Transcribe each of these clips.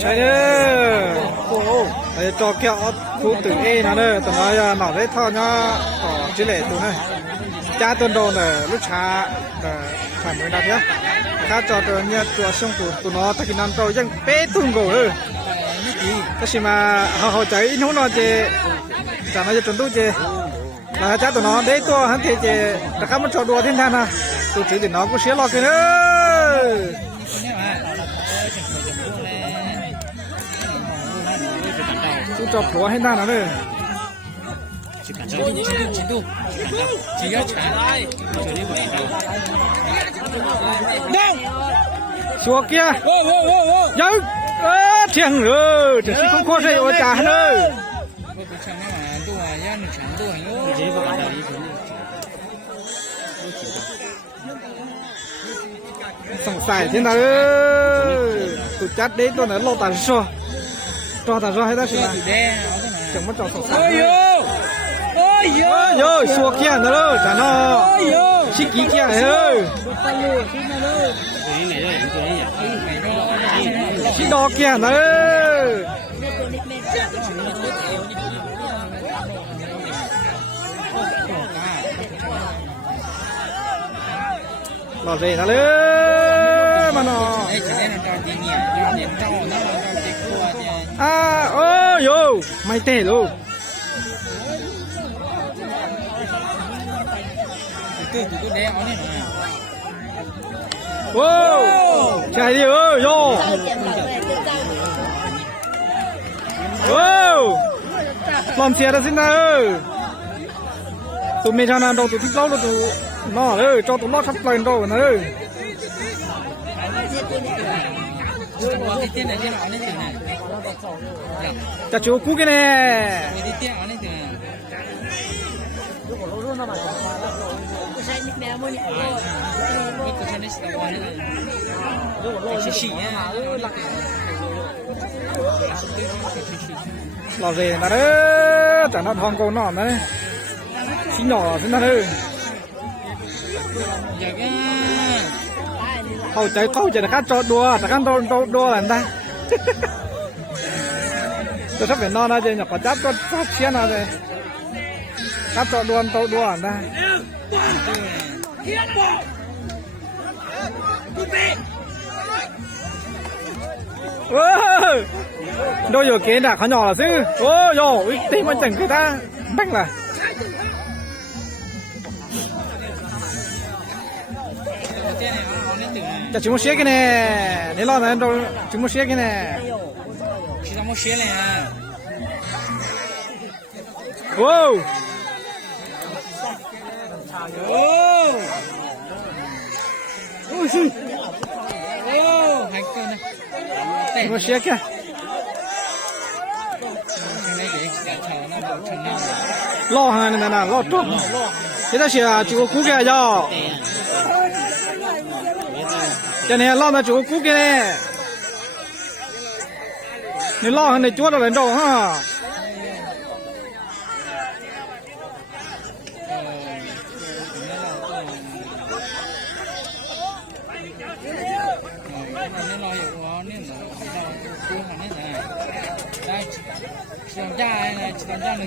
ใช่เด้อไอ้จอแก้วคู่ตื่นเอนะเด้อตอนนี้หน่อได้ท่อเนาะต่อจิเล่ตัวนั้นจ้าตัวโดนลูกช้าผ่านมือดับเนาะถ้าจอตัวเนี้ยตัวช่องตัวน้อตะกี้นั่นตัวยังเป๊ะตุ้งกูเลยก็ใช่มาเขาใจอินหูนอเจจากนั้นจะจนตู้เจแล้วจ้าตัวน้อได้ตัวหันเทเจแต่ข้ามันจอดัวทิ้งท่านนะตัวถือติดน้องกูเสียหลอกกันเด้อตู้จอบหัวให้ด้านนะเด้อ只要全来，绝对不能动。ชัวเกียยังเที่ยงเลยจะคิดคุ้มๆใช่โอจ่าเลยสงสัยที่ไหนตุจัดเด็ดตัวไหนโลตัดชัวจอตัดชัวให้ได้ใช่ไหมจังมันจอสงสัยโย่ชัวเกียนะเลยจ้าเนาะชิกี้เกียเลยชิดอกเกียนะหล่อเลยนะเลยมาเนาะโอ้โย่ไม่เตะลูกโอ้ใช่ดิโย่โอ้ลองเสียแล้วสินะตัวเมียชนะโดนตัวที่เล่าตัวน้อจอตัวล้อทับเลยโดนนะจะจูกู้กันแน่หล่อเลยนะเด้อแต่น้าทองโกนนอนนะชิ้นหน่อสินะเด้อเข้าใจแต่ข้าจอดดัวแต่ข้าดัวอะไรได้แต่ถ้าเป็นนอนนะเจนอยากกระจับก็ทักเชียนอะไรข้าจอดดัวอะไรได้โดยเกณฑ์ด่าเขาหน่อละซื้อโอ้ยวิตีมันจังคือท่าแบ่งล่ะจะชิมเสียกันแน่นี่รอดนะโดนชิมเสียกันแน่ชิมเสียเลยฮะโอ้โอ้โอ้ชิโอ้หายเกินนะชิมเสียกันล่อหานี่นะล่อตุ๊บที่ได้เสียจูกู้แกย่อจะเนี่ยล่อมาจูกู้แกนี่ล่อในจ้วดอะไรโดฮะ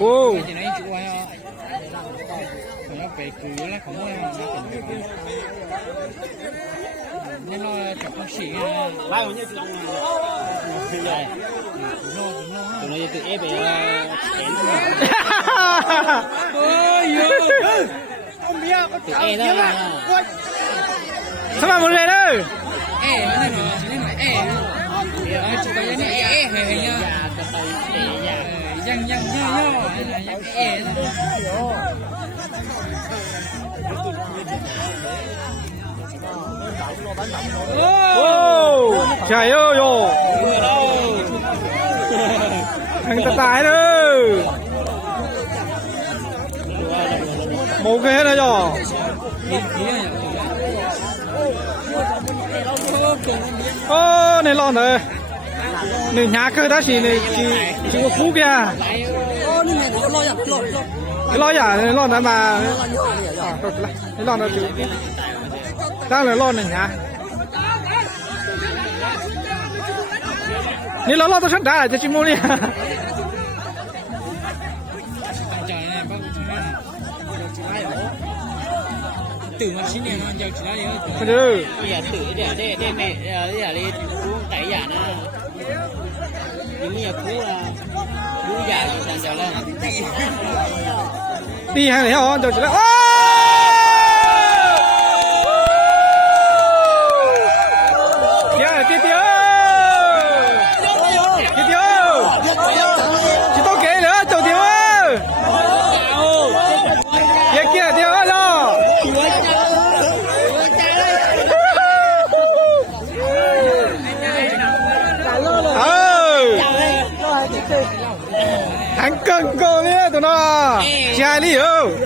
โอ้ไปกูแล้วของมึงนี่เราจับเขาฉี่ไล่คนนี้คือใหญ่ตัวนี้ตัวเอไปเห็นโอ้ยตัวเอได้สมัครหมดเลยเด้อเอนั่นเหรอเอจุดนี้นี่เอเฮ้ยยังย่อเอโอ้ใช่โย่ทั้งตายเลยโมเกะนะย่อโอ้เนี่ยร้อนเลยเนี่ยหน้าคือถ้าสีเนี่ยจีก็คู่แกร้อนอย่างเนี่ยร้อนนั้นมาร้อนนั้นจีตั้งเลยร้อนหนึ่งนะ你老都上打这积木哩。từ mà xin này nó giờ chỉ là Cái gì? bây giờ từ để mẹ bây giờ đi uống tẩy giả nó nhưng bây giờ cú là cú giả thì giờ là Đi hàng này hả? Cho chị là tiếp tiếp chị tôi kể nữa chầu tiêu ơi kia kia tiêu ơi lo hắn cân cô nhé tụi nó chai đi không